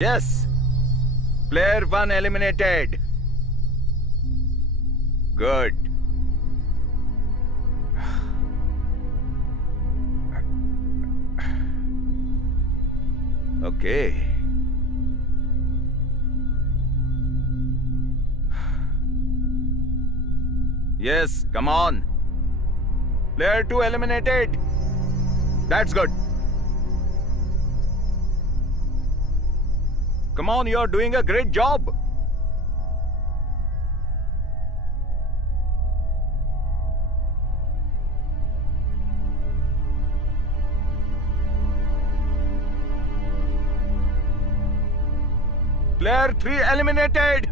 Yes. Player 1 eliminated. Good. Okay. Yes, come on. Player 2 eliminated. That's good. Come on, you're doing a great job. Player 3 eliminated.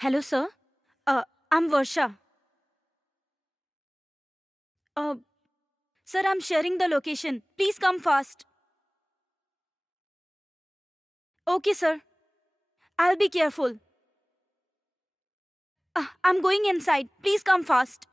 Hello, sir. I'm Varsha. Uh, Sir, I'm sharing the location. Please come fast. Okay, sir. I'll be careful. I'm going inside. Please come fast.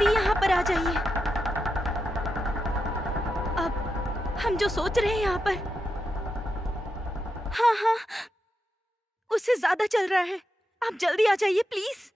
जल्दी यहाँ पर आ जाइए। अब हम जो सोच रहे हैं यहाँ पर, हाँ हाँ, उससे ज्यादा चल रहा है। आप जल्दी आ जाइए प्लीज।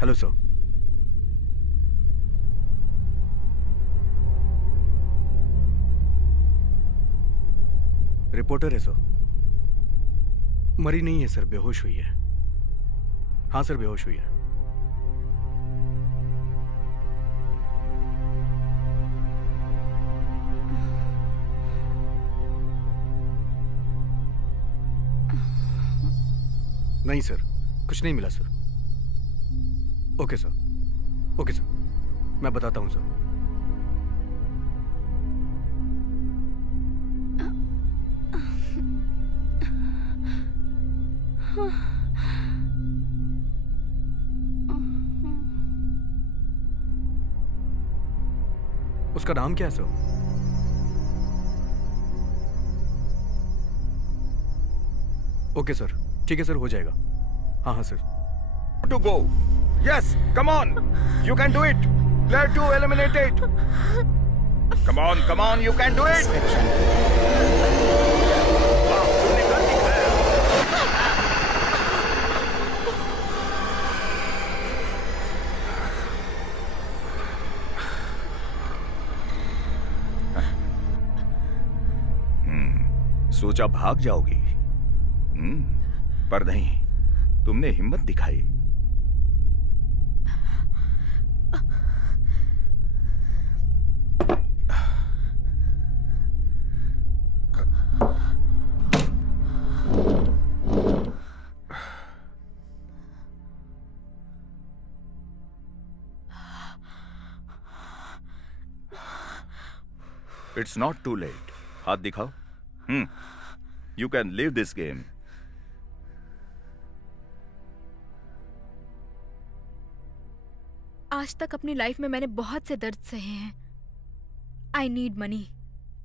Hello sir. रिपोर्टर है सर। मरी नहीं है सर, बेहोश हुई है। हाँ सर, बेहोश हुई है। नहीं सर, कुछ नहीं मिला sir. Okay sir, okay sir, मैं बताता हूं सर। उसका नाम क्या है सर? ओके सर, ठीक है सर, हो जाएगा। हाँ हाँ sir. To go. Yes, come on. You can do it. Player 2 eliminated. Come on, you can do it. Wow, तुमने कर दिखाया। सोचा भाग जाओगी, पर नहीं, तुमने हिम्मत दिखाई। It's not too late. हाथ दिखाओ। You can leave this game. आज तक अपनी लाइफ में मैंने बहुत से दर्द सहे हैं। I need money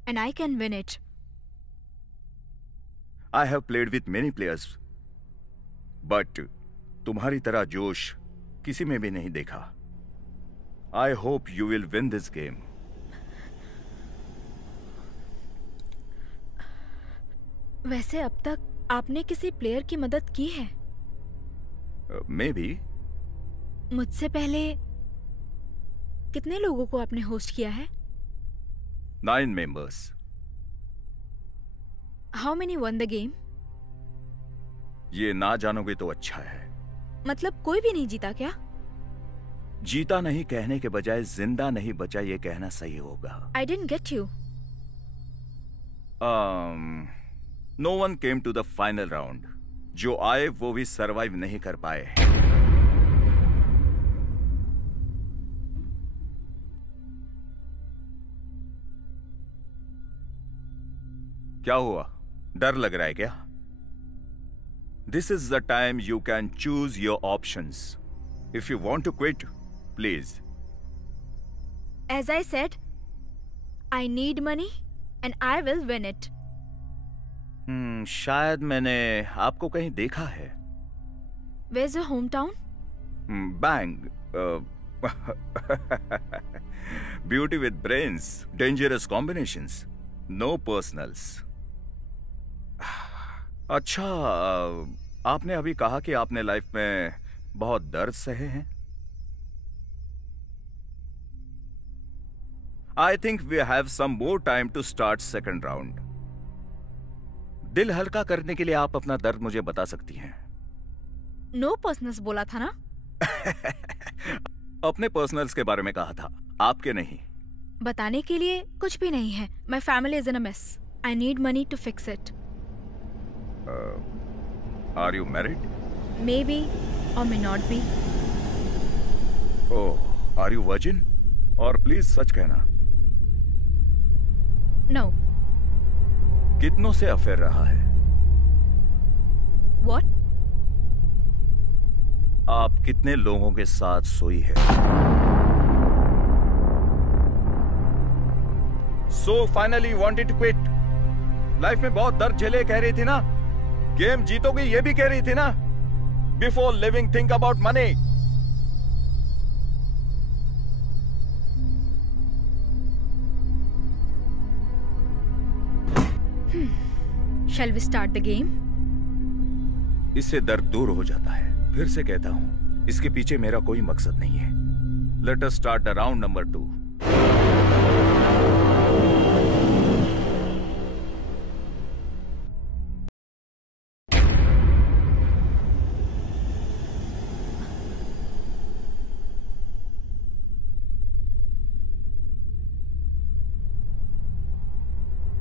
and I can win it. I have played with many players, but तुम्हारी तरह जोश किसी में भी नहीं देखा। I hope you will win this game. वैसे अब तक आपने किसी प्लेयर की मदद की है? Maybe. मुझसे पहले कितने लोगों को आपने होस्ट किया है? 9 members. How many won the game? ये ना जानोगे तो अच्छा है। मतलब कोई भी नहीं जीता क्या? जीता नहीं कहने के बजाय जिंदा नहीं बचा ये कहना सही होगा। I didn't get you. No one came to the final round. जो आए वो भी सरवाइव नहीं कर पाए। क्या हुआ? डर लग रहा है क्या? This is the time you can choose your options. If you want to quit, please. As I said, I need money and I will win it. शायद मैंने आपको कहीं देखा है। Where's your hometown? बैंग। Beauty with brains, dangerous combinations, no personals. अच्छा, आपने अभी कहा कि आपने लाइफ में बहुत दर्द सहे हैं। I think we have some more time to start second round. दिल हल्का करने के लिए आप अपना दर्द मुझे बता सकती हैं। No personals बोला था ना? अपने पर्सनल्स के बारे में कहा था, आपके नहीं। बताने के लिए कुछ भी नहीं है। My family is in a mess. I need money to fix it. Are you married? Maybe or may not be. Oh, are you virgin? और प्लीज सच कहना। No. कितनों से अफेयर रहा है? What? आप कितने लोगों के साथ सोई है? So finally you wanted to quit. Life में बहुत दर्द झेले कह रही थी ना, गेम जीतोगी ये भी कह रही थी ना। Before living think about money. Shall we start the game? इससे दर्द दूर हो जाता है। फिर से कहता हूं, इसके पीछे मेरा कोई मकसद नहीं है। Let us start the round number 2.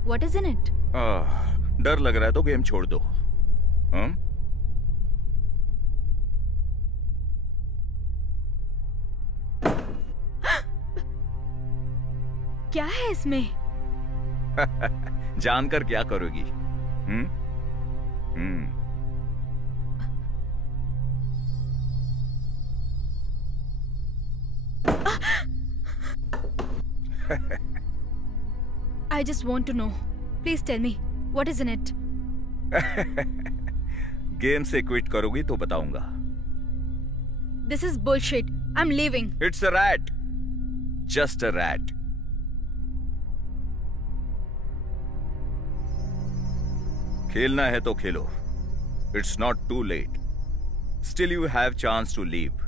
What is in it? डर लग रहा है तो गेम छोड़ दो। हाँ? क्या है इसमें? जानकर क्या करोगी? I just want to know. Please tell me, what is in it? Game से क्विट करोगी तो बताऊंगा। This is bullshit. I'm leaving. It's a rat. Just a rat. खेलना है तो खेलो। It's not too late. Still you have chance to leave.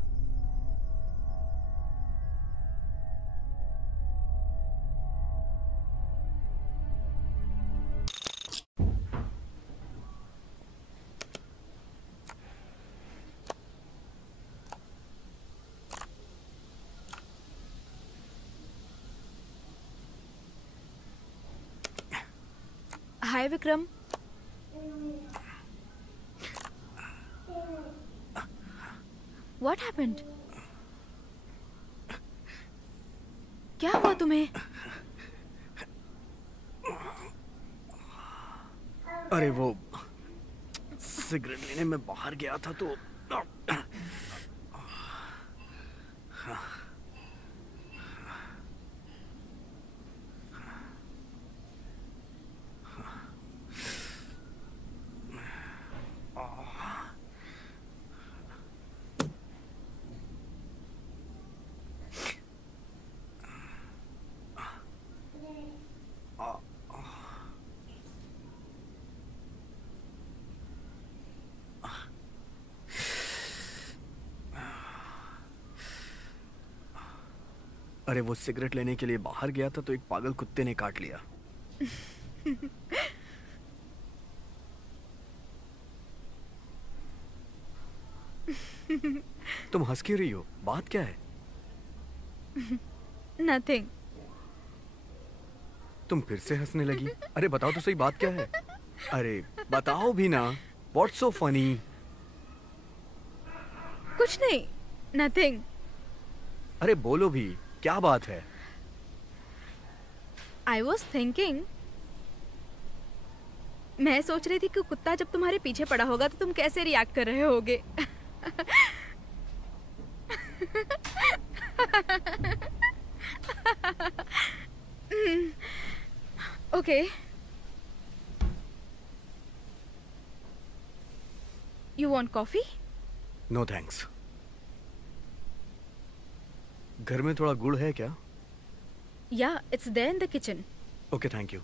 Hi, Vikram. What happened? क्या हुआ तुम्हें? अरे वो सिगरेट लेने में बाहर गया था तो अरे वो सिगरेट लेने के लिए बाहर गया था तो एक पागल कुत्ते ने काट लिया। तुम हंस क्यों रही हो? बात क्या है? Nothing. तुम फिर से हंसने लगी। अरे बताओ तो सही, बात क्या है? अरे बताओ भी ना। What's so funny? कुछ नहीं. Nothing. अरे बोलो भी, क्या बात है? I was thinking. मैं सोच रही थी कि कुत्ता जब तुम्हारे पीछे पड़ा होगा तो तुम कैसे रिएक्ट कर रहे होगे। Okay. You want coffee? No thanks. घर में थोड़ा गुड़ है क्या? Yeah, it's there in the kitchen. Okay, thank you.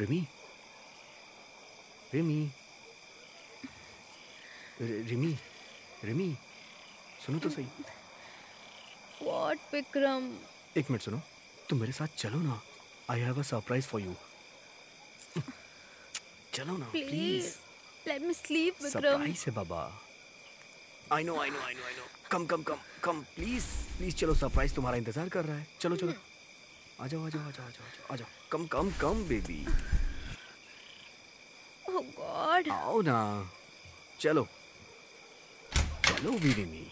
Rimi, Rimi, Rimi, Rimi, सुनो तो सही। What, Vikram? एक मिनट सुनो, तुम मेरे साथ चलो ना। I have a surprise for you. चलो ना Please, please. let me sleep, Vikram. Surprise है बाबा। I know I know I know I know. Come come come come please please, चलो, सरप्राइज तुम्हारा इंतजार कर रहा है। चलो चलो, आ जाओ आ जाओ आ जाओ आ जाओ आ जाओ। Come come come baby, Oh God. आओ ना, चलो चलो Rimi.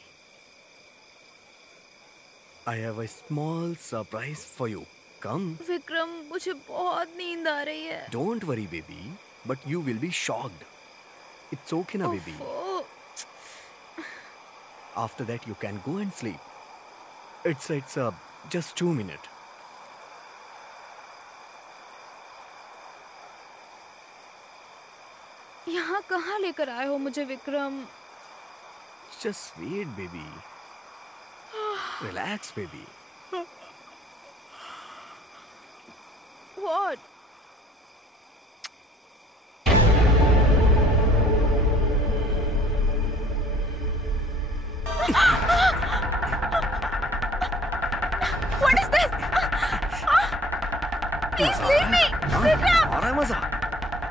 I have a small surprise for you. Come. Vikram, मुझे बहुत नींद आ रही है। Don't worry baby, but you will be shocked. It's okay ना बेबी। ओफो। After that you can go and sleep. It's just 2 minutes. यहाँ कहाँ लेकर आए हो मुझे, Vikram? Just wait, baby. Relax, baby. What? What is this? Please leave me, Vikram. आ रहा है मजा?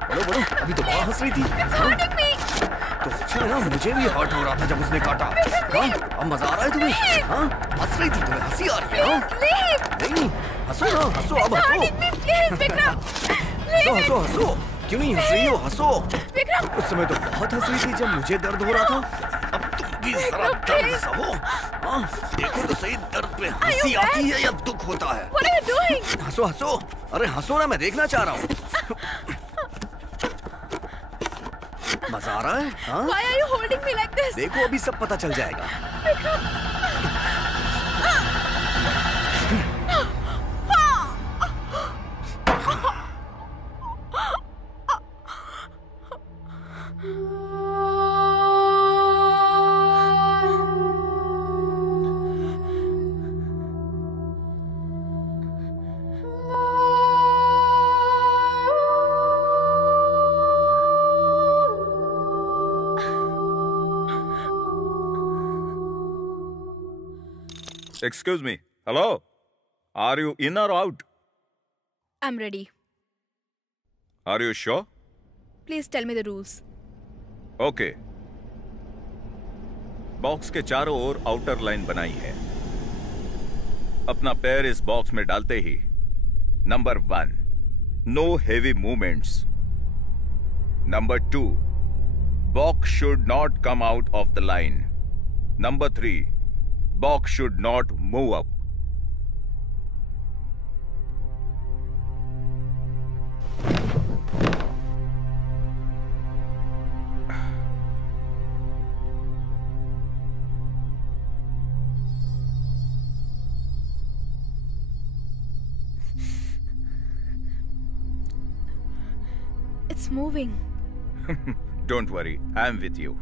बोलो बोलो, अभी तो बहुत हंस रही थी। It's hurting me. तो अच्छा है ना, मुझे भी हर्ट हो रहा था जब उसने काटा। हाँ, अब मजा आ रहा है तुम्हें? हाँ, हंस रही थी, तुम्हें हंसी आ रही है? हाँ? Please leave. नहीं, हंसो ना, हंसो, अब It's हंसो। hurting me. Please, Vikram. हंसो Leave हंसो it. हंसो, क्यों नहीं हंस रही हो? हंसो। विक्रम. उस समय तो बहुत हंस रही थी जब मुझे दर्द हो रहा था। अब तुम भी जरा दर्द सहो। हाँ, देखो तो सही, दर्द में हंसी आती है या दुख होता है? What are you doing? हंसो हंसो, अरे हंसो ना, मैं देखना चाह रहा हूँ। मजा आ रहा है? हाँ? Why are you holding me like this? देखो अभी सब पता चल जाएगा। Excuse me. Hello? Are you in or out? I'm ready. Are you sure? Please tell me the rules. Okay. Box के चारों ओर आउटर लाइन बनाई है। अपना पैर इस बॉक्स में डालते ही number 1, no heavy movements. Number 2, box should not come out of the line. Number 3, box should not move up. It's moving. Don't worry, I am with you.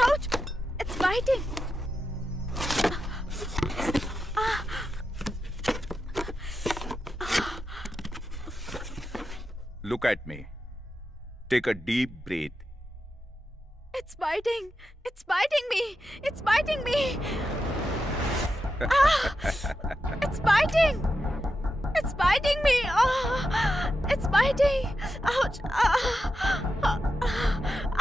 Ouch! It's biting. Look at me. Take a deep breath. It's biting. It's biting me. It's biting me. It's biting. It's biting me. It's biting. Ouch.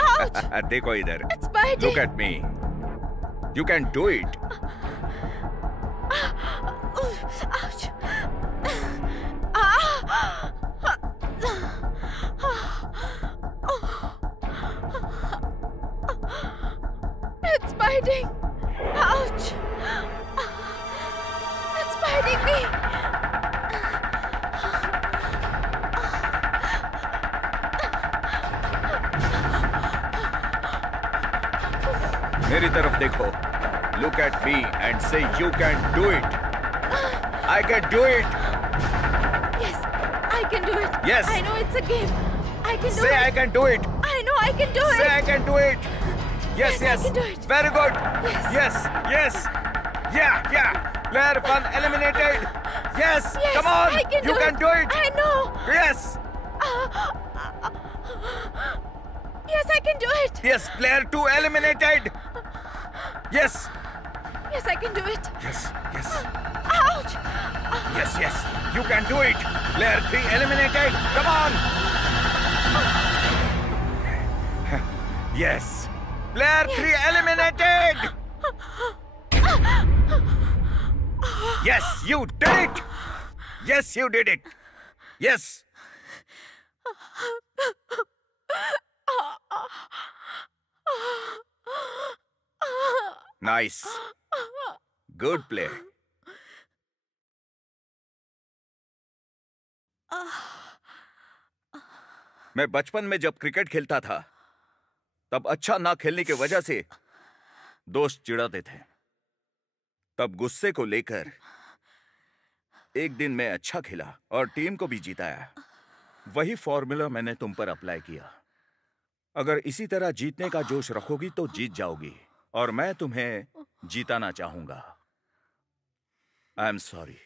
Ouch. देखो इधर. It's biting. Look at me. You can do it. Ouch. hurting. Ouch. It's biting me. मेरी तरफ देखो. Look at me and say you can do it. I can do it. Yes, I can do it. Yes. I know it's a game. I can do Say it. I can do it. I know I can do it. Say I can do it. Yes, Yes, I yes. can do it. Very good. Yes. Yes, yes. Yeah, yeah. Player 1 eliminated. Yes. Yes, Come on. I can You do can it. do it. I know. Yes. Yes, I can do it. Yes. Player 2 eliminated. Yes. Yes, I can do it. Yes, yes. Ouch. Yes, yes. You can do it. Player 3 eliminated. Come on. Yes. Player 3 eliminated. Yes, you did it. Yes, you did it. Yes. Nice. Good play. मैं बचपन में जब cricket खेलता था तब अच्छा ना खेलने की वजह से दोस्त चिढ़ाते थे. तब गुस्से को लेकर एक दिन मैं अच्छा खेला और टीम को भी जिताया. वही फॉर्मूला मैंने तुम पर अप्लाई किया. अगर इसी तरह जीतने का जोश रखोगी तो जीत जाओगी और मैं तुम्हें जीताना चाहूंगा. I am sorry.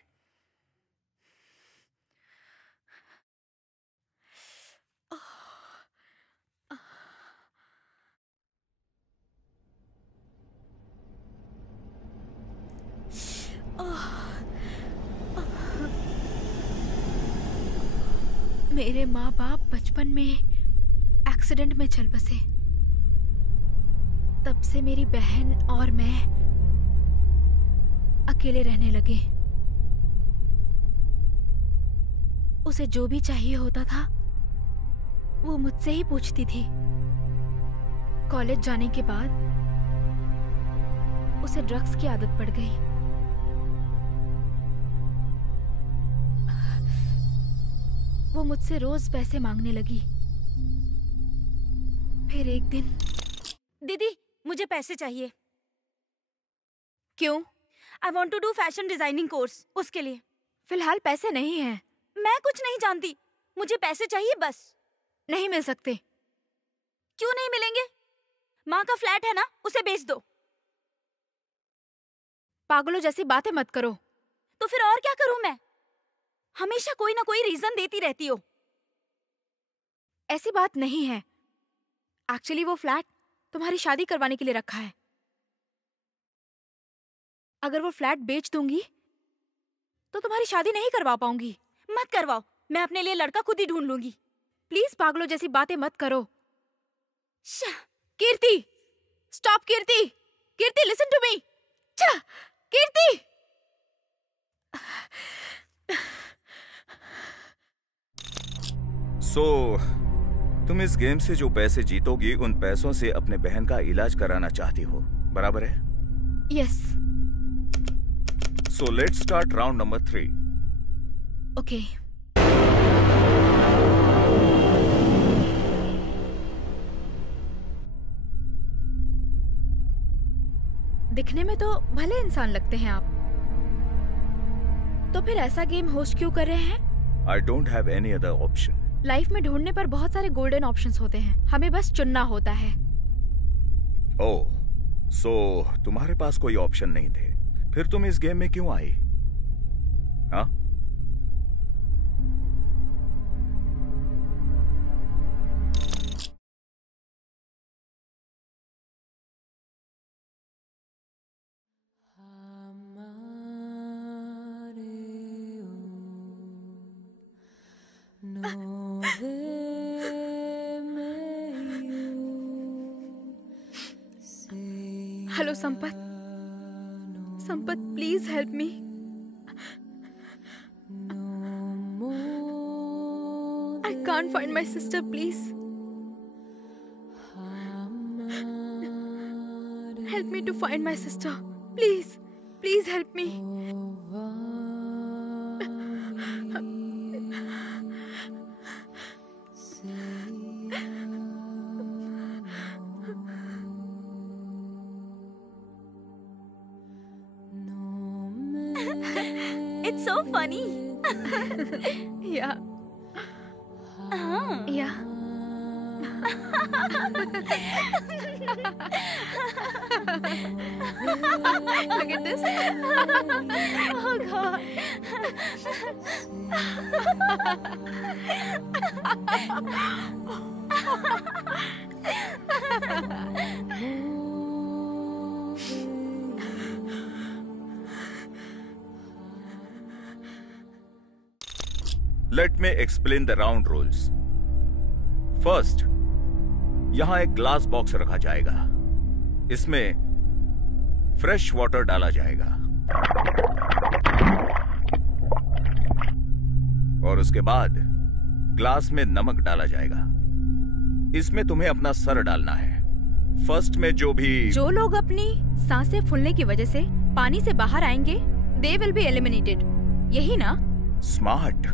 मेरे माँ बाप बचपन में एक्सीडेंट में चल बसे. तब से मेरी बहन और मैं अकेले रहने लगे. उसे जो भी चाहिए होता था वो मुझसे ही पूछती थी. कॉलेज जाने के बाद उसे ड्रग्स की आदत पड़ गई. वो मुझसे रोज पैसे मांगने लगी. फिर एक दिन. दीदी, मुझे पैसे चाहिए. क्यों? I want to do fashion designing course. उसके लिए. फिलहाल पैसे नहीं हैं. मैं कुछ नहीं जानती. मुझे पैसे चाहिए बस. नहीं मिल सकते. क्यों नहीं मिलेंगे? माँ का फ्लैट है ना, उसे बेच दो. पागलों जैसी बातें मत करो. तो फिर और क्या करूं मैं? हमेशा कोई ना कोई रीजन देती रहती हो. ऐसी बात नहीं है. एक्चुअली वो फ्लैट तुम्हारी शादी करवाने के लिए रखा है. अगर वो फ्लैट बेच दूंगी तो तुम्हारी शादी नहीं करवा पाऊंगी. मत करवाओ. मैं अपने लिए लड़का खुद ही ढूंढ लूंगी. प्लीज पागलों जैसी बातें मत करो. Kirti, stop. Kirti, Kirti, listen to me. Kirti. तुम इस गेम से जो पैसे जीतोगी उन पैसों से अपने बहन का इलाज कराना चाहती हो, बराबर है? Yes. So let's start round number 3. Okay. दिखने में तो भले इंसान लगते हैं आप. तो फिर ऐसा गेम होस्ट क्यों कर रहे हैं? I don't have any other option. Life में ढूंढने पर बहुत सारे गोल्डन ऑप्शंस होते हैं. हमें बस चुनना होता है. ओह, सो तुम्हारे पास कोई ऑप्शन नहीं थे. फिर तुम इस गेम में क्यों आई? हाँ? Hello Sampath. Sampath, please help me. I can't find my sister. Please help me to find my sister. Please, please help me. It's so funny. Yeah. Yeah. Look at this. Oh God. Let me explain the round rules. First, यहां एक glass box रखा जाएगा. इसमें fresh water डाला जाएगा और उसके बाद ग्लास में नमक डाला जाएगा. इसमें तुम्हें अपना सर डालना है. फर्स्ट में जो लोग अपनी सांसें फूलने की वजह से पानी से बाहर आएंगे, they will be eliminated. यही ना? स्मार्ट.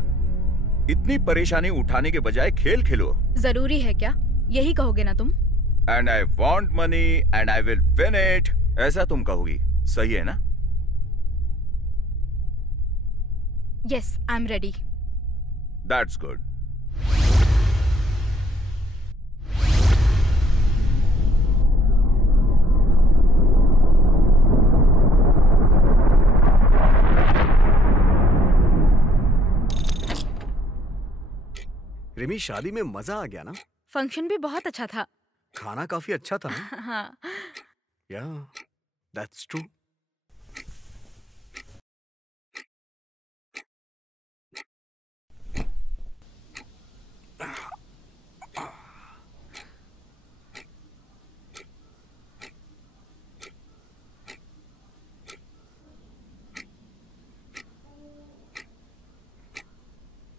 इतनी परेशानी उठाने के बजाय खेल खेलो. जरूरी है क्या? यही कहोगे ना तुम? And I want money and I will win it. ऐसा तुम कहोगी. सही है ना? Yes, I'm ready. That's good. Rimi, शादी में मजा आ गया ना? फंक्शन भी बहुत अच्छा था. खाना काफी अच्छा था ना? हाँ. Yeah, that's true.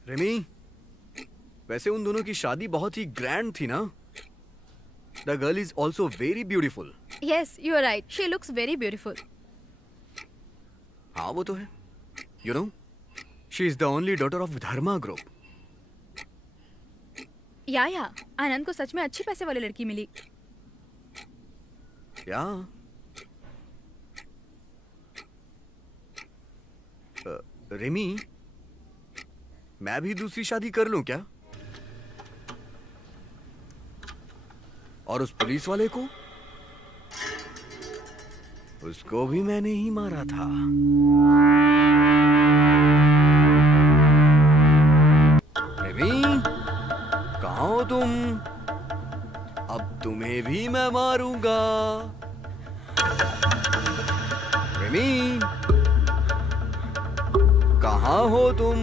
रिमी, वैसे उन दोनों की शादी बहुत ही ग्रैंड थी ना? The girl is also very beautiful. Yes, you are right. She looks very beautiful. हाँ, वो तो है. You know, she is the only daughter of Dharma group. या आनंद को सच में अच्छी पैसे वाली लड़की मिली. या रिमी, मैं भी दूसरी शादी कर लूं क्या? और उस पुलिस वाले को? उसको भी मैंने ही मारा था. रिमी, कहाँ हो तुम? अब तुम्हें भी मैं मारूंगा. रिमी, कहाँ हो तुम?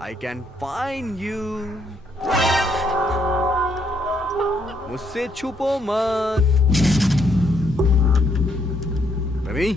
I can find you. मुझसे छुपो मत. रवि,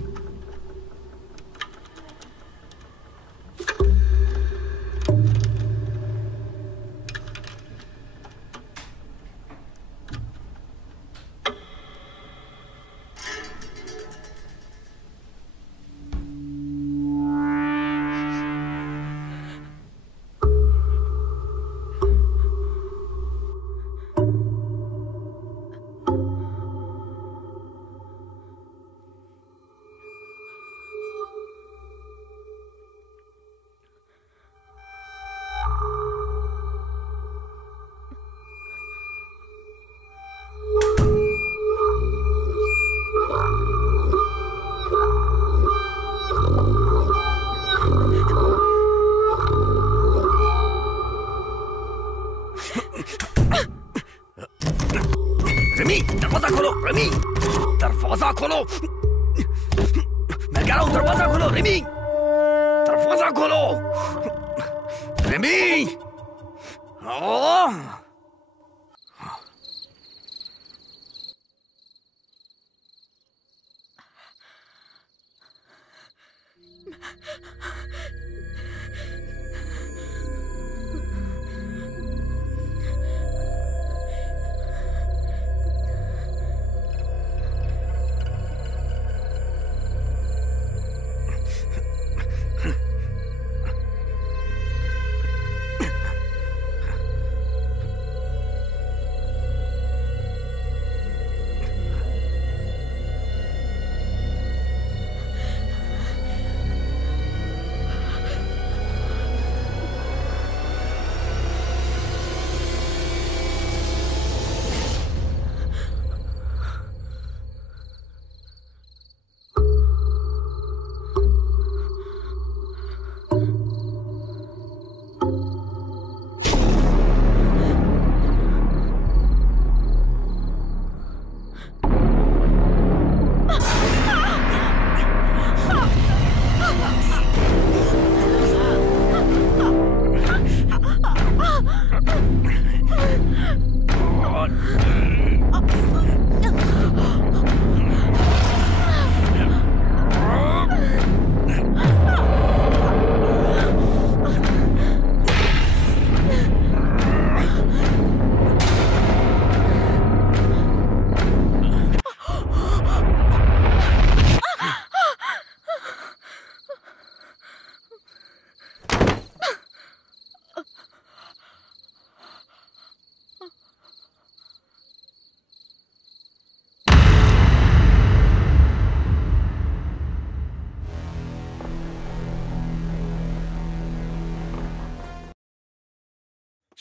दरवाजा खोलो. रिमी, दरवाजा खोलो. मैं कह रहा हूं दरवाजा खोलो. रिमी, दरवाजा खोलो. Rimi,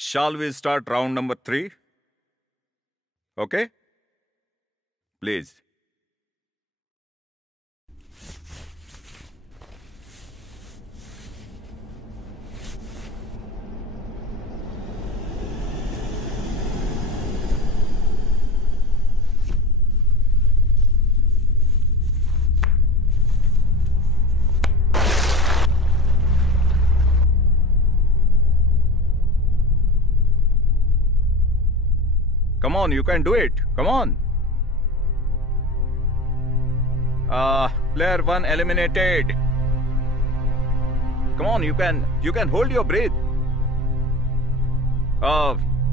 Shall we start round number 3? Okay? Please. Come on, you can do it. Come on. Player 1 eliminated. Come on, you can hold your breath.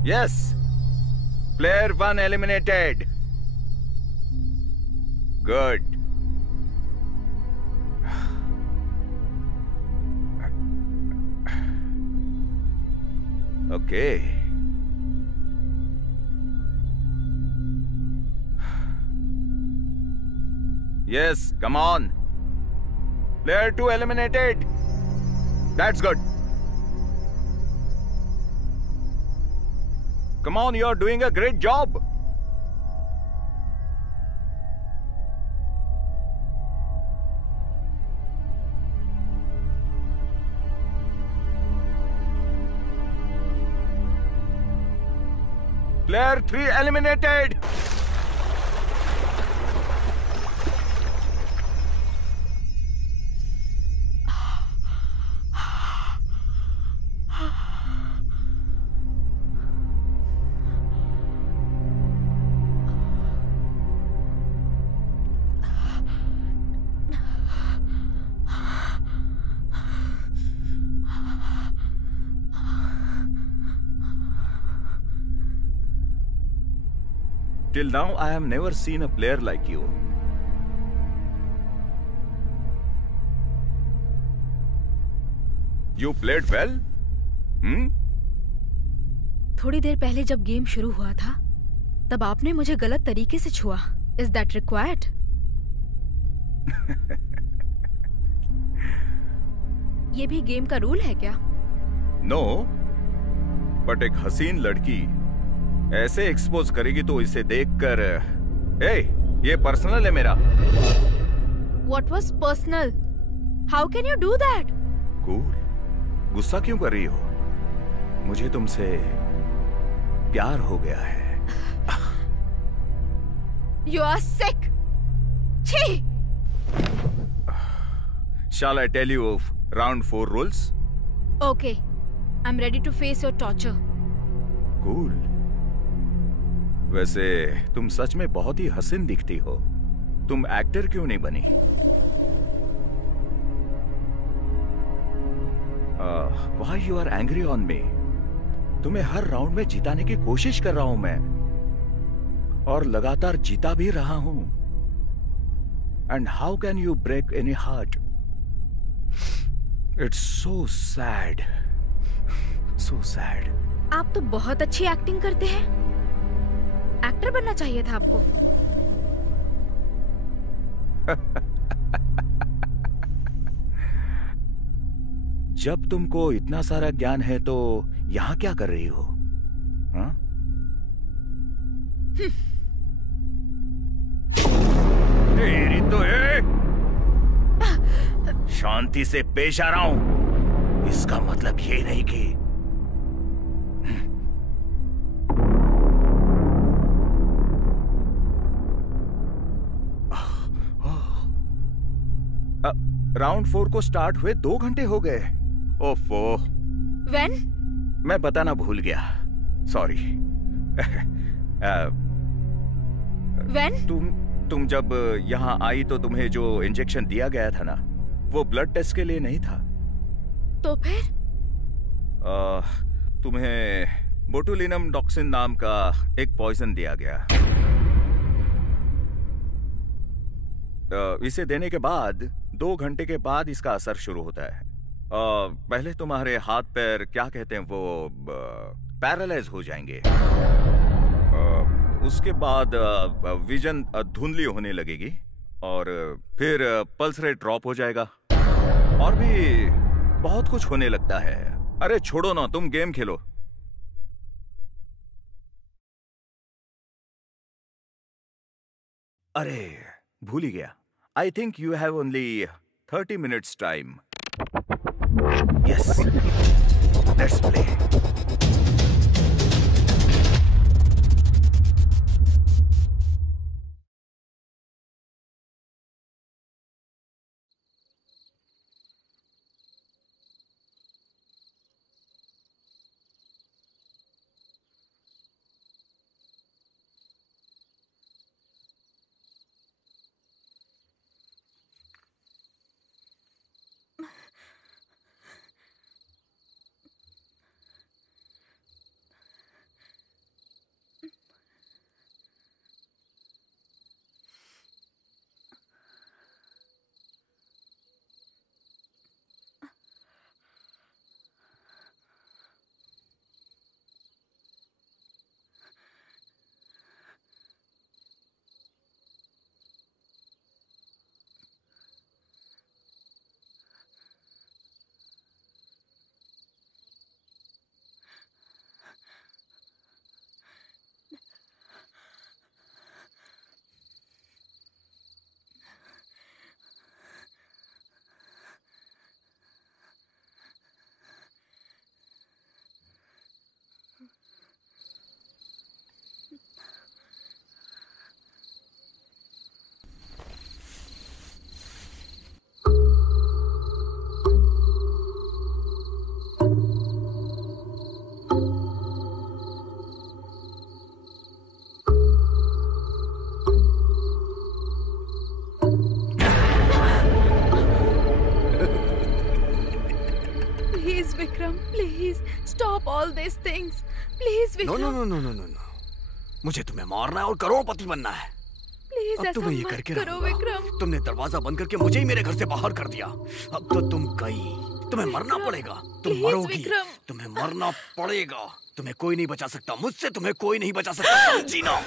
Yes. Player 1 eliminated. Good. Okay. Yes, come on. Player 2 eliminated. That's good. Come on, you're doing a great job. Player 3 eliminated. Till now, I have never seen a player like you. You played well? थोड़ी देर पहले जब game शुरू हुआ था, तब आपने मुझे गलत तरीके से छुआ. Is that required? ये भी गेम का रूल है क्या? No, but एक हसीन लड़की ऐसे एक्सपोज करेगी तो इसे देखकर, ये पर्सनल है मेरा. What was personal? How can you do that? Cool. गुस्सा क्यों कर रही हो? मुझे तुमसे प्यार हो गया है. You are sick. छी! Shall I tell you of round 4 rules? Okay, I'm ready to face your torture. Cool. वैसे तुम सच में बहुत ही हसीन दिखती हो. तुम एक्टर क्यों नहीं बनी? Why you are angry on me? तुम्हें हर राउंड में जिताने की कोशिश कर रहा हूं मैं, और लगातार जीता भी रहा हूं. And how can you break any heart? It's so sad. So sad. आप तो बहुत अच्छी एक्टिंग करते हैं. एक्टर बनना चाहिए था आपको. जब तुमको इतना सारा ज्ञान है तो यहां क्या कर रही हो? हाँ? तेरी तो शांति से पेश आ रहा हूं. इसका मतलब ये नहीं कि राउंड 4 को स्टार्ट हुए 2 घंटे हो गए. ओफो. When? मैं बताना भूल गया. सॉरी. When? तुम जब यहाँ आई तो तुम्हें जो इंजेक्शन दिया गया था ना, वो ब्लड टेस्ट के लिए नहीं था. तो फिर? तुम्हें बोटुलिनम टॉक्सिन नाम का एक पॉइजन दिया गया. इसे देने के बाद 2 घंटे के बाद इसका असर शुरू होता है. पहले तुम्हारे हाथ पैर क्या कहते हैं वो पैरालाइज हो जाएंगे. उसके बाद विजन धुंधली होने लगेगी और फिर पल्स रेट ड्रॉप हो जाएगा और भी बहुत कुछ होने लगता है. अरे छोड़ो ना, तुम गेम खेलो. अरे भूल ही गया. I think you have only 30 minutes time. Yes. Let's play. Vikram, please stop all these things. Please, Vikram. No. मुझे तुम्हें मारना है और करोड़पति बनना है. Please, अब तुम्हें ये करके करो विक्रम. तुमने दरवाजा बंद करके मुझे ही मेरे घर से बाहर कर दिया. अब तो तुम गई. तुम्हें मरना पड़ेगा. तुम मरोगी. तुम्हें मरना पड़ेगा. तुम्हें कोई नहीं बचा सकता. मुझसे तुम्हें कोई नहीं बचा सकता. समझी ना?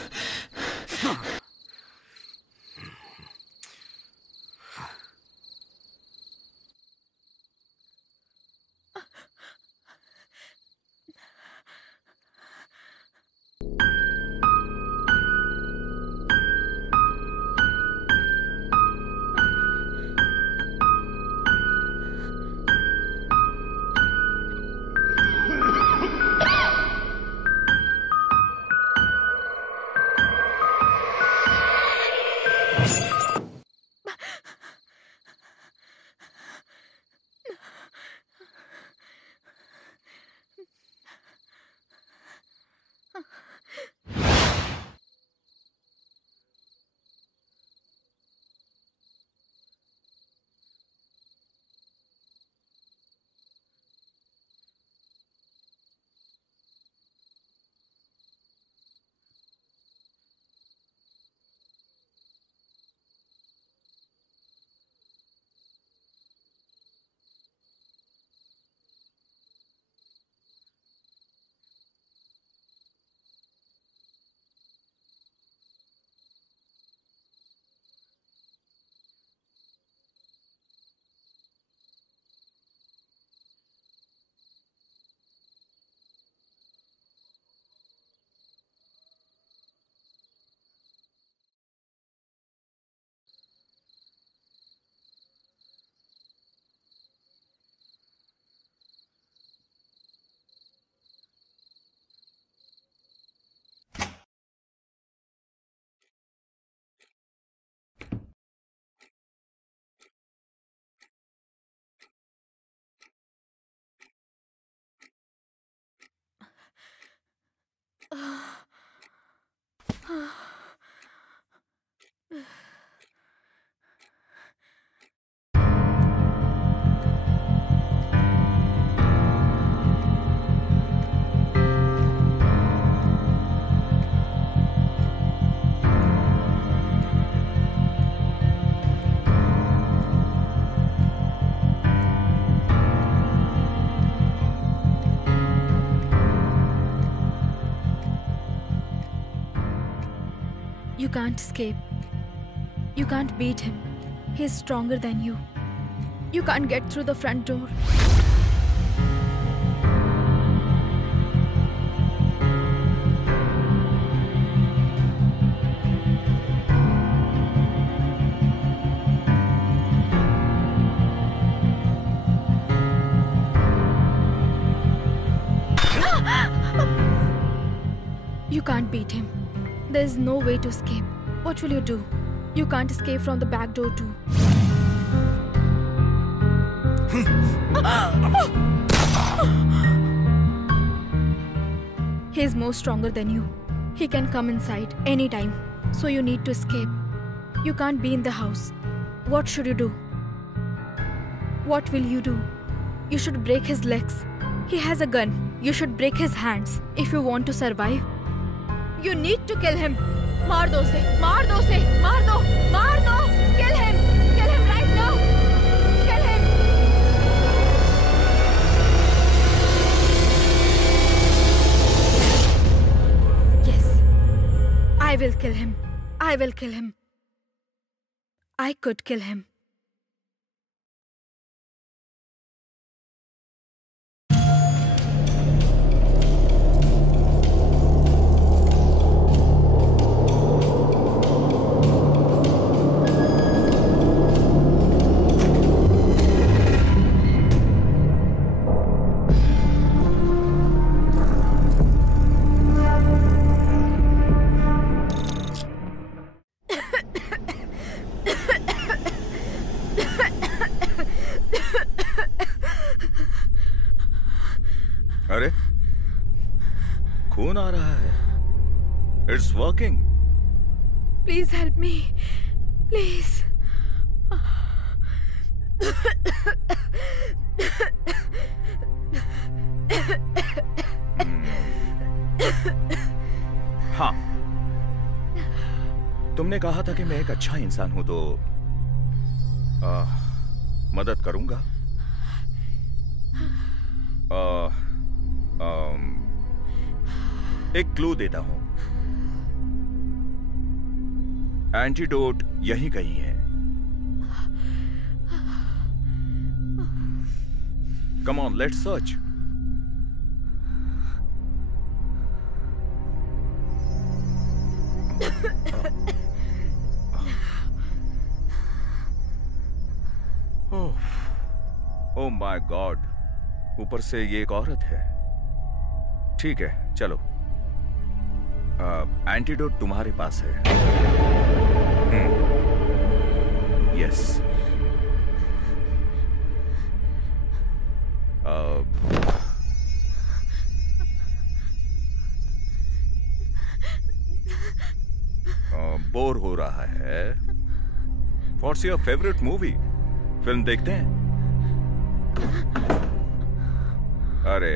You can't escape. You can't beat him. He's stronger than you. You can't get through the front door. You can't beat him. There's no way to escape. What will you do? You can't escape from the back door too. He's more stronger than you. He can come inside anytime. So you need to escape. You can't be in the house. What should you do? What will you do? You should break his legs. He has a gun. You should break his hands if you want to survive. You need to kill him. मार दो उसे, मार दो उसे, मार दो, मार दो. Kill him right now. Kill him. Yes, I will kill him. I will kill him. I could kill him. अरे खून आ रहा है. It's working. Please help me. Please. हाँ, तुमने कहा था कि मैं एक अच्छा इंसान हूं तो मदद करूंगा. एक क्लू देता हूं. एंटीडोट यहीं कहीं है. Come on, let's search. Oh my God, ऊपर से ये एक औरत है. ठीक है, चलो. एंटीडोट तुम्हारे पास है. यस. बोर हो रहा है. What's your favourite movie? Film देखते हैं? अरे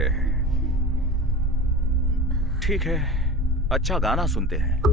ठीक है, अच्छा गाना सुनते हैं.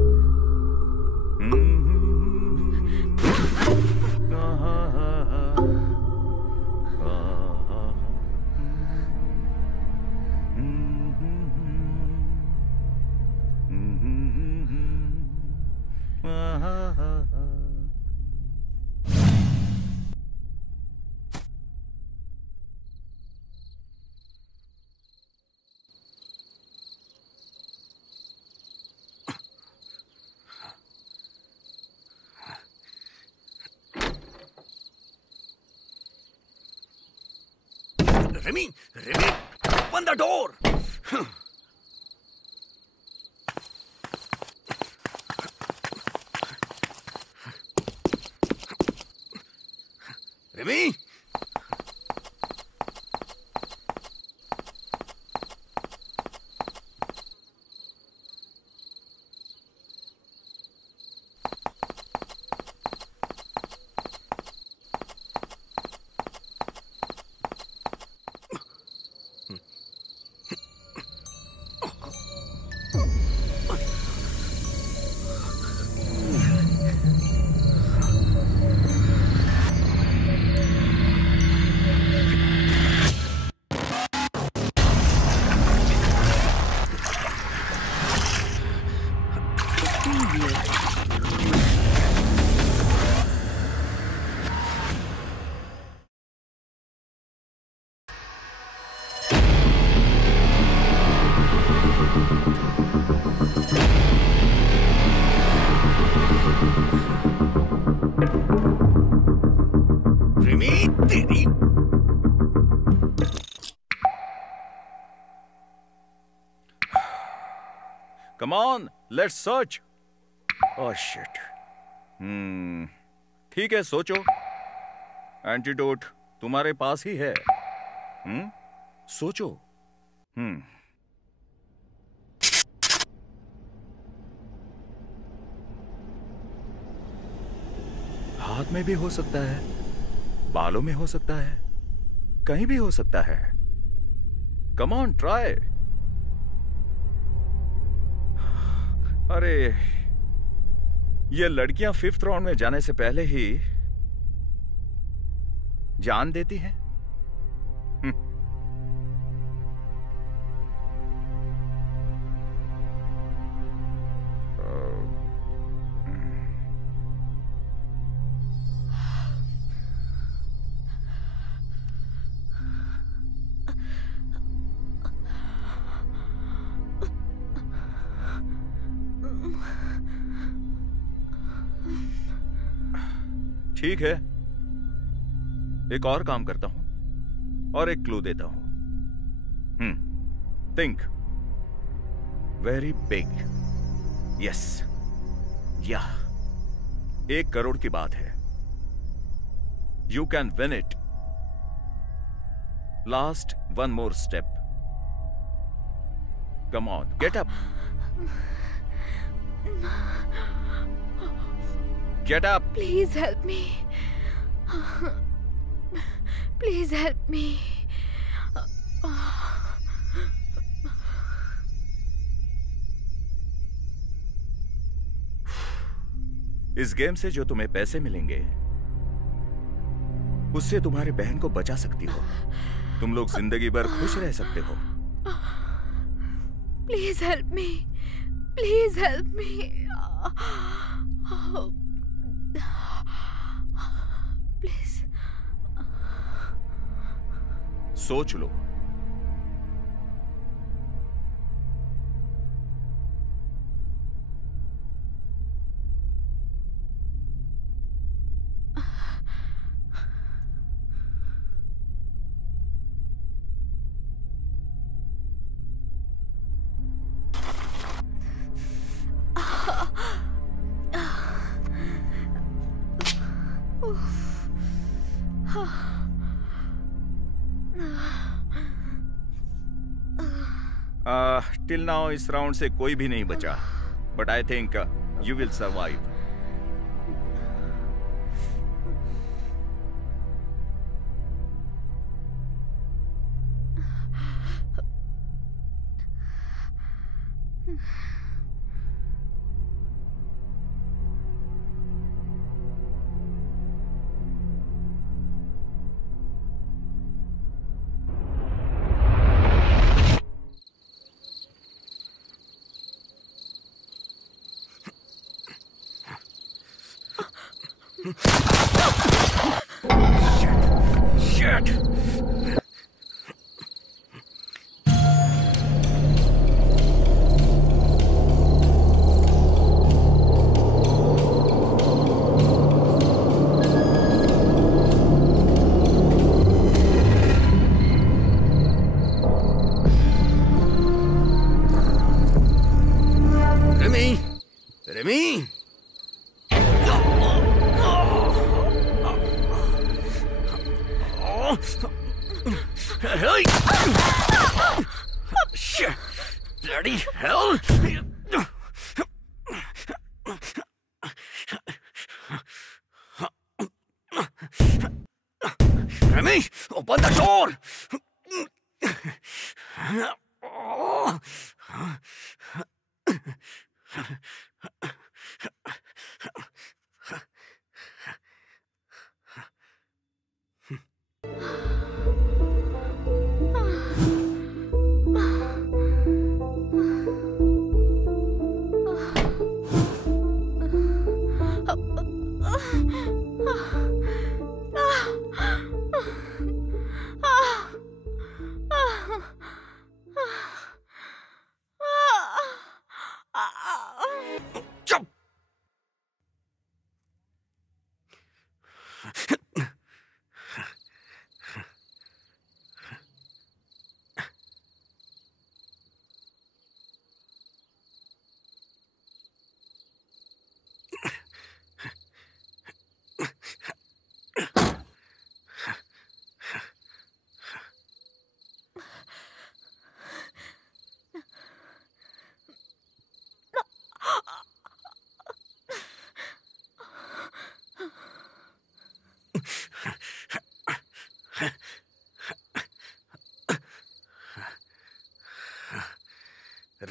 Remy, open the door. Remy. Come on, let's search. Oh shit. ठीक है, सोचो। एंटीडोट तुम्हारे पास ही है। सोचो। हाथ में भी हो सकता है, बालों में हो सकता है, कहीं भी हो सकता है। Come on, try. अरे, ये लड़कियां 5th राउंड में जाने से पहले ही जान देती हैं। ठीक है, एक और काम करता हूं और एक क्लू देता हूं। Think very big. यस, या 1 करोड़ की बात है। You can win it. Last one more step. Come on, get up. Get up! Please help me. Please help me. इस गेम से जो तुम्हें पैसे मिलेंगे, उससे तुम्हारी बहन को बचा सकती हो। तुम लोग जिंदगी भर खुश रह सकते हो। Please help me. Please help me. Please. सोच लो। टिल नाउ इस राउंड से कोई भी नहीं बचा, but I think you will survive. Shit! Remy! Remy! Hey! Shit! Bloody hell! Remy, open the door! Jump!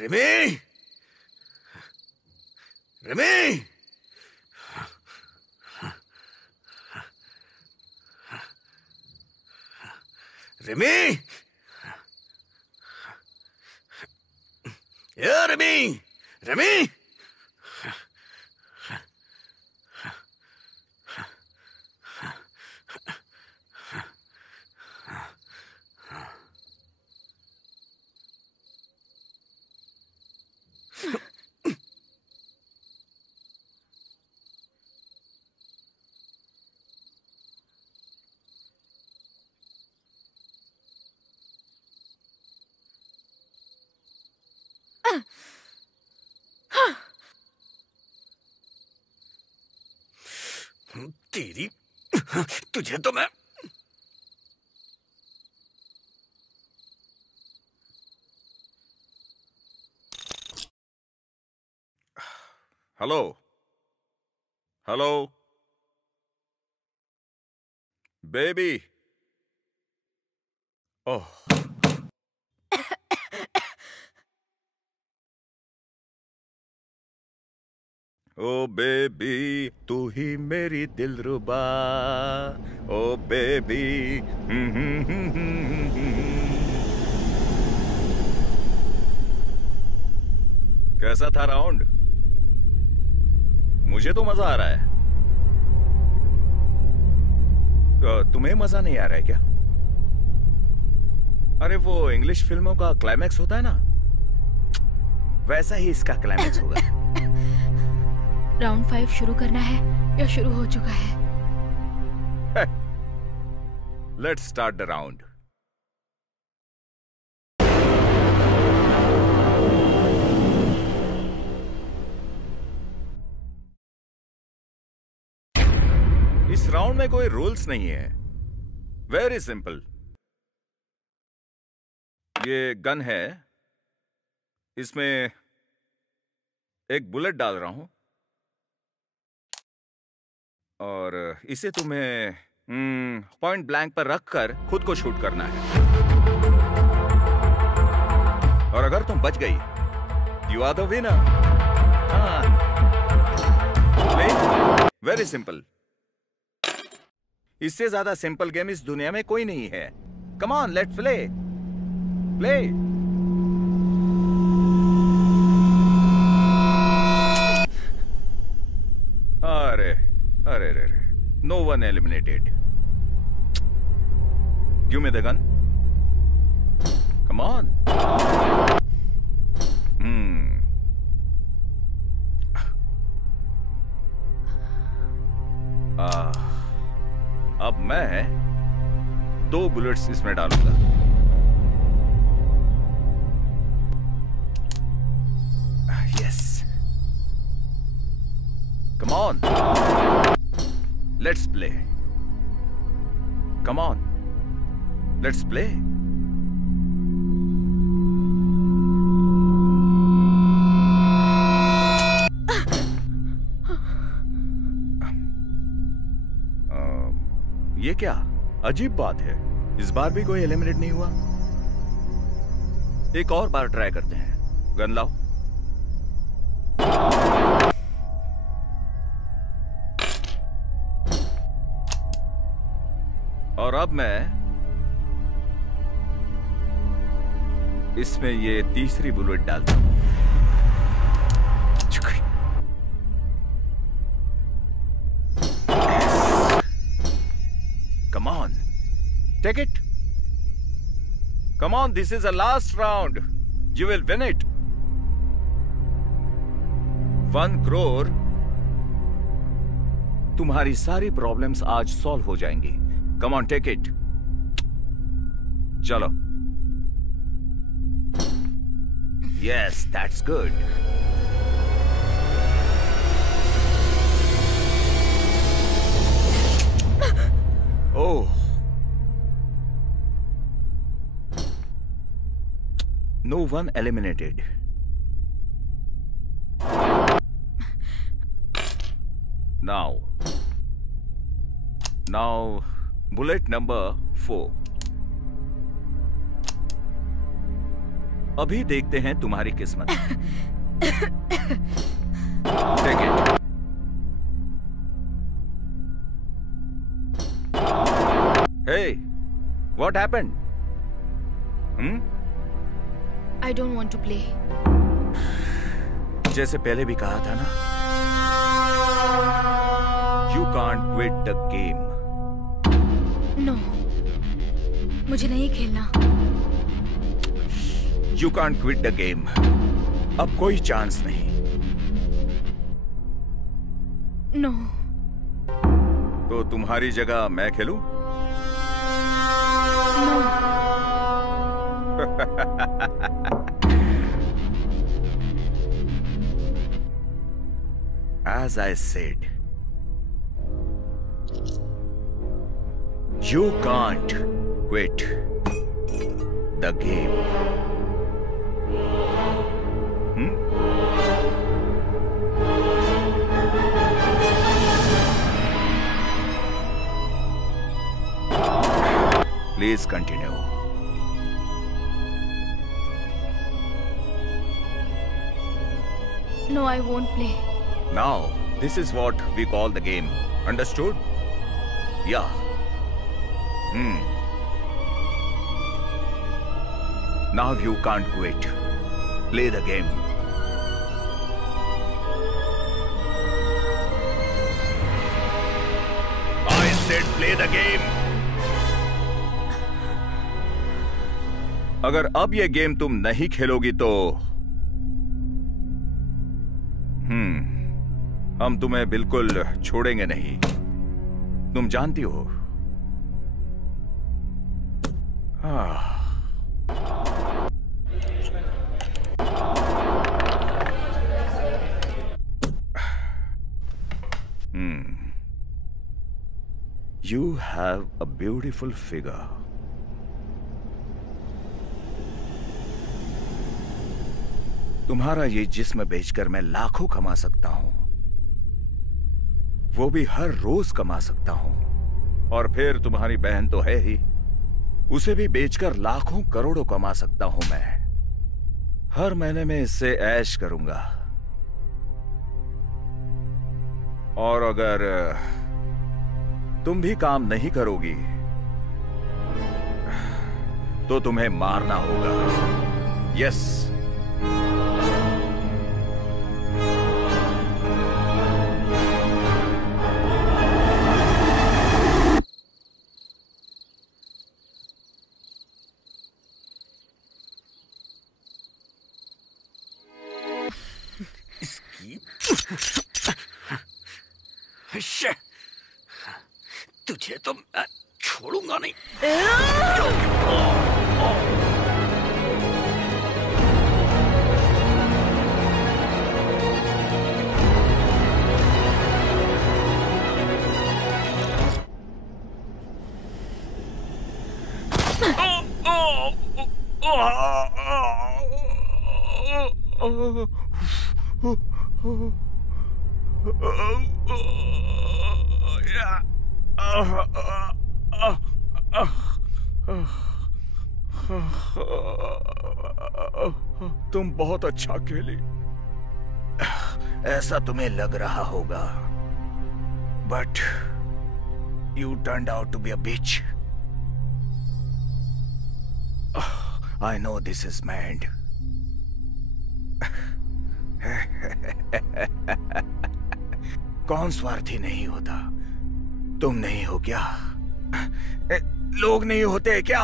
Rimi, Rimi, Rimi, Rimi, Rimi, तेरी, तुझे तो मैं। Hello, hello baby. Oh, oh baby तू ही मेरी दिलरुबा, ओ बेबी। कैसा था राउंड? मुझे तो मजा आ रहा है। तुम्हें मजा नहीं आ रहा है क्या? अरे वो इंग्लिश फिल्मों का क्लाइमैक्स होता है ना, वैसा ही इसका क्लाइमैक्स होगा। राउंड 5 शुरू करना है या शुरू हो चुका है? Let's start the round. इस राउंड में कोई रूल्स नहीं है, वेरी सिंपल। ये गन है, इसमें एक बुलेट डाल रहा हूं और इसे तुम्हें पॉइंट ब्लैंक पर रखकर खुद को शूट करना है। और अगर तुम बच गई, you are the winner. Very simple. इससे ज्यादा सिंपल गेम इस दुनिया में कोई नहीं है। Come on, let's play, play. अरे अरे अरे, no one eliminated. Give me the gun, come on. अब मैं 2 बुलेट्स इसमें डालूंगा। Yes, come on, let's play. Come on, let's play. ये क्या अजीब बात है, इस बार भी कोई एलिमिनेट नहीं हुआ। एक और बार ट्राई करते हैं। गन लाओ। और अब मैं इसमें ये तीसरी बुलेट डालता हूं। Come on, take it. Come on, this is the last round. You will win it. 1 crore. तुम्हारी सारी प्रॉब्लम्स आज सॉल्व हो जाएंगी। Come on, take it. चलो। Yes, that's good. Oh. No one eliminated. Now, bullet number 4. अभी देखते हैं तुम्हारी किस्मत। Take it. Hey, what happened? I don't want to play. जैसे पहले भी कहा था ना, You can't quit the game. No. मुझे नहीं खेलना। You can't quit the game. अब कोई चांस नहीं। No. तो तुम्हारी जगह मैं खेलूं? No. As I said, you can't quit the game. Please continue. No, I won't play. Now, this is what we call the game. Understood? Yeah. Now you can't quit. Play the game. I said play the game. अगर अब ये game तुम नहीं खेलोगी तो हम तुम्हें बिल्कुल छोड़ेंगे नहीं। तुम जानती हो। You have a beautiful figure. तुम्हारा ये जिस्म बेचकर मैं लाखों कमा सकता हूं, वो भी हर रोज कमा सकता हूं। और फिर तुम्हारी बहन तो है ही, उसे भी बेचकर लाखों करोड़ों कमा सकता हूं मैं। हर महीने में इससे ऐश करूंगा। और अगर तुम भी काम नहीं करोगी तो तुम्हें मारना होगा। यस। तुझे तो मैं छोड़ूंगा नहीं। तुम बहुत अच्छा खेली, ऐसा तुम्हें लग रहा होगा, but you turned out to be a bitch. I know this is mad. कौन स्वार्थी नहीं होता? तुम नहीं हो क्या? लोग नहीं होते क्या?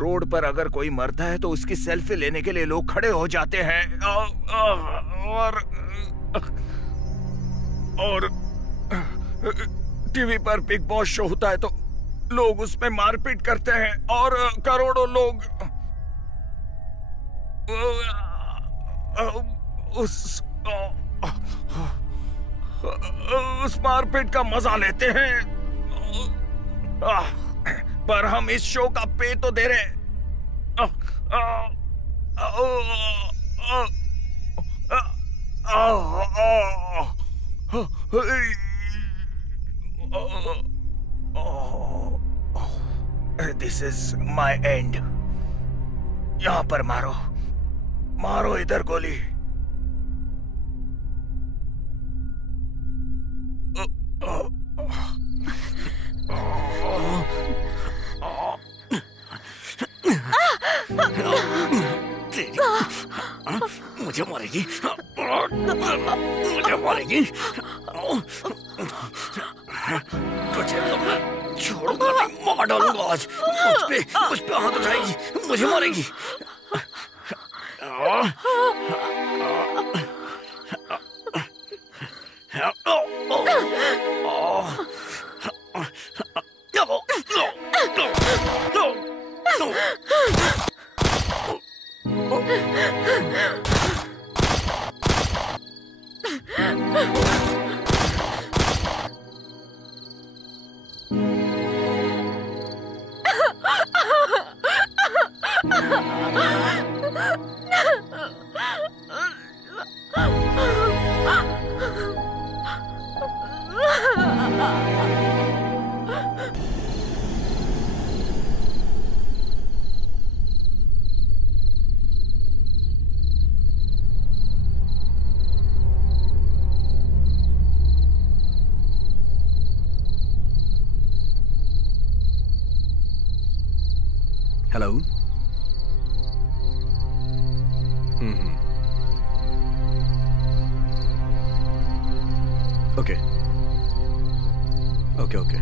रोड पर अगर कोई मरता है तो उसकी सेल्फी लेने के लिए लोग खड़े हो जाते हैं और टीवी पर बिग बॉस शो होता है तो लोग उसमें मारपीट करते हैं और करोड़ों लोग उस मारपीट का मजा लेते हैं। पर हम इस शो का पे तो दे रहे। This is my end. यहाँ पर मारो, मारो इधर गोली। मुझे मारेगी, मुझे मारेगी। तुझे तो मैं छोड़ूंगा नहीं, मार डालूंगा आज। मुझ पे हाथ उठाएगी, मुझे मारेगी। हेलो। Okay okay okay.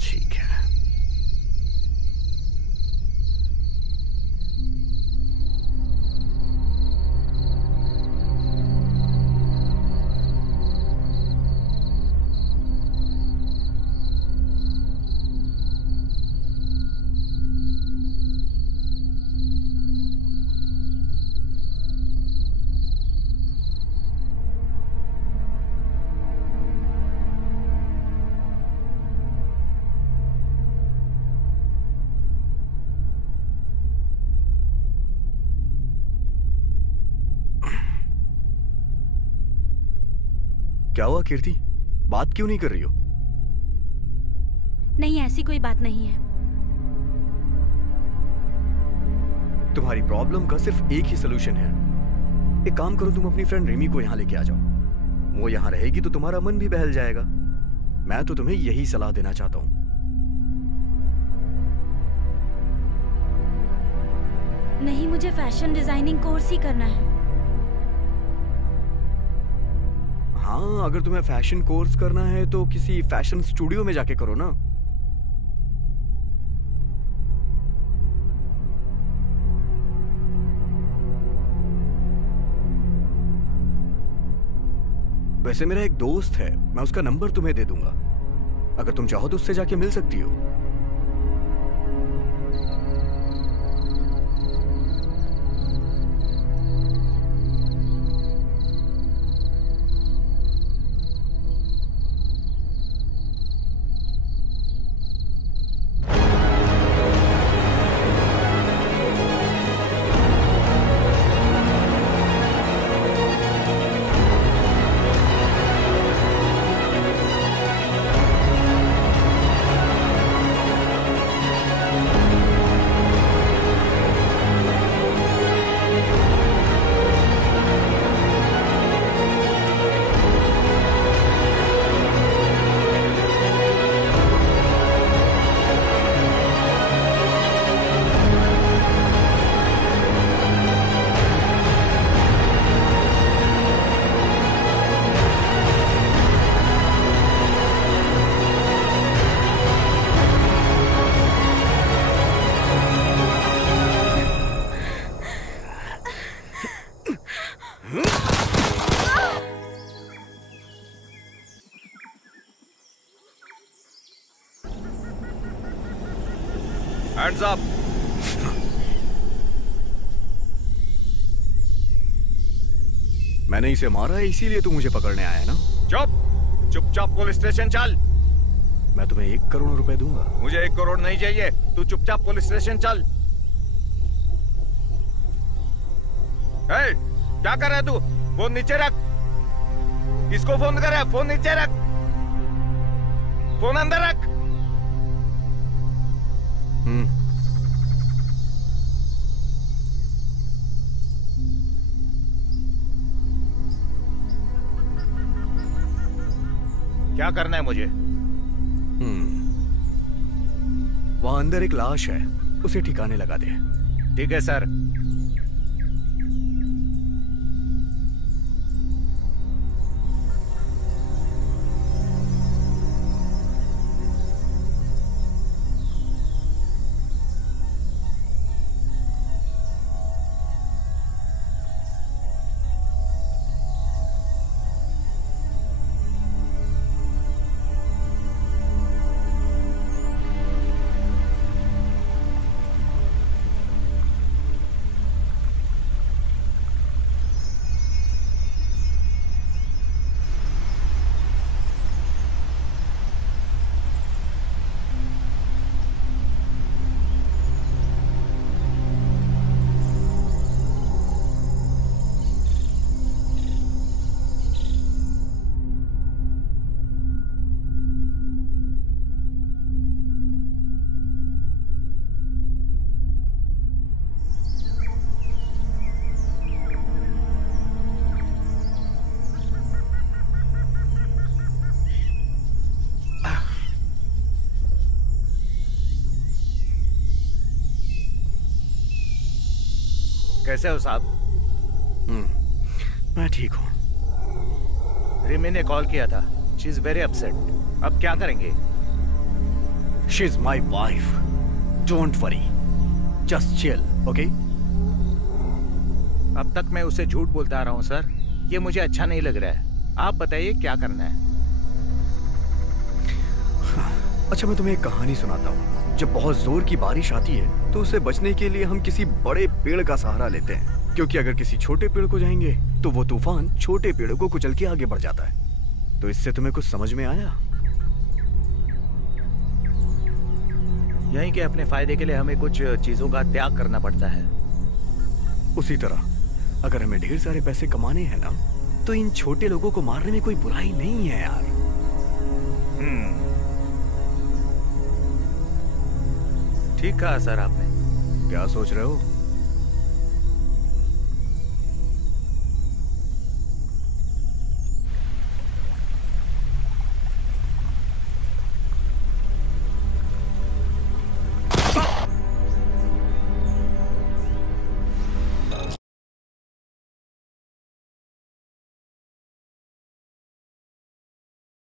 ठीक है। क्या हुआ कीर्ति, बात क्यों नहीं कर रही हो? नहीं, ऐसी कोई बात नहीं है। तुम्हारी प्रॉब्लम का सिर्फ एक ही सलूशन है। एक काम करो, तुम अपनी फ्रेंड रिमी को यहाँ लेके आ जाओ। वो यहाँ रहेगी तो तुम्हारा मन भी बहल जाएगा। मैं तो तुम्हें यही सलाह देना चाहता हूँ। नहीं, मुझे फैशन डिजाइनिंग कोर्स ही करना है। हाँ, अगर तुम्हें फैशन कोर्स करना है तो किसी फैशन स्टूडियो में जाके करो ना। वैसे मेरा एक दोस्त है, मैं उसका नंबर तुम्हें दे दूंगा। अगर तुम चाहो तो उससे जाके मिल सकती हो। Hands up. मैंने इसे मारा है, इसीलिए तू मुझे पकड़ने आया ना? चुपचाप पुलिस स्टेशन चल। मैं तुम्हें 1 करोड़ रुपए दूंगा। मुझे 1 करोड़ नहीं चाहिए, तू चुपचाप पुलिस स्टेशन चल। क्या कर रहा है तू? फोन नीचे रख। किसको फोन कर रहा है? फोन नीचे रख, फोन अंदर रख। क्या करना है मुझे? वहां अंदर एक लाश है, उसे ठिकाने लगा दे। ठीक है सर। कैसे हो साहब? मैं ठीक हूं। रिमी ने कॉल किया था, शी इज वेरी अपसेट। अब क्या करेंगे? She is my wife, don't worry, just chill, okay? अब तक मैं उसे झूठ बोलता आ रहा हूं सर, ये मुझे अच्छा नहीं लग रहा है। आप बताइए क्या करना है? अच्छा, मैं तुम्हें एक कहानी सुनाता हूँ। जब बहुत जोर की बारिश आती है तो उससे बचने के लिए हम किसी बड़े पेड़ का सहारा लेते हैं, क्योंकि अगर किसी छोटे पेड़ को जाएंगे तो वो तूफान छोटे पेड़ों को कुचल के आगे बढ़ जाता है। तो इससे तुम्हें कुछ समझ में आया? यही कि अपने फायदे के लिए हमें कुछ चीजों का त्याग करना पड़ता है। उसी तरह अगर हमें ढेर सारे पैसे कमाने हैं ना, तो इन छोटे लोगों को मारने में कोई बुराई नहीं है यार। ठीक कहा सर आपने। क्या सोच रहे हो?